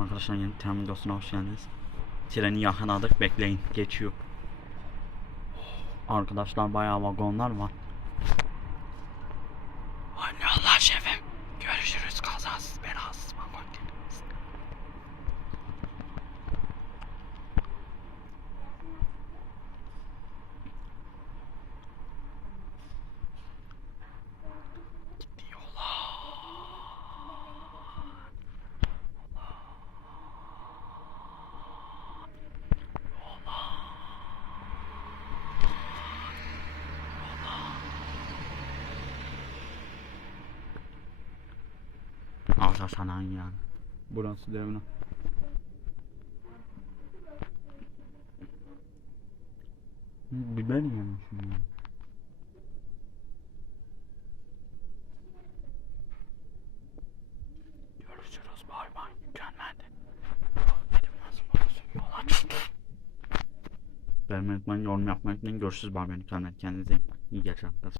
Arkadaşlar yeni tren videosuna hoş geldiniz. Treni yakaladık bekleyin geçiyor. Arkadaşlar bayağı vagonlar var. Ağza sanayi yani. Burası devine. Biber yemişim ya. Görüşürüz bay bay. Mükemmeldi. Benim nasıl burası yola çıktı. Unutmayın, yorum yapmayı unutmayın. Görüşürüz bay bay. Kendinize iyi bakın. İyi geceler.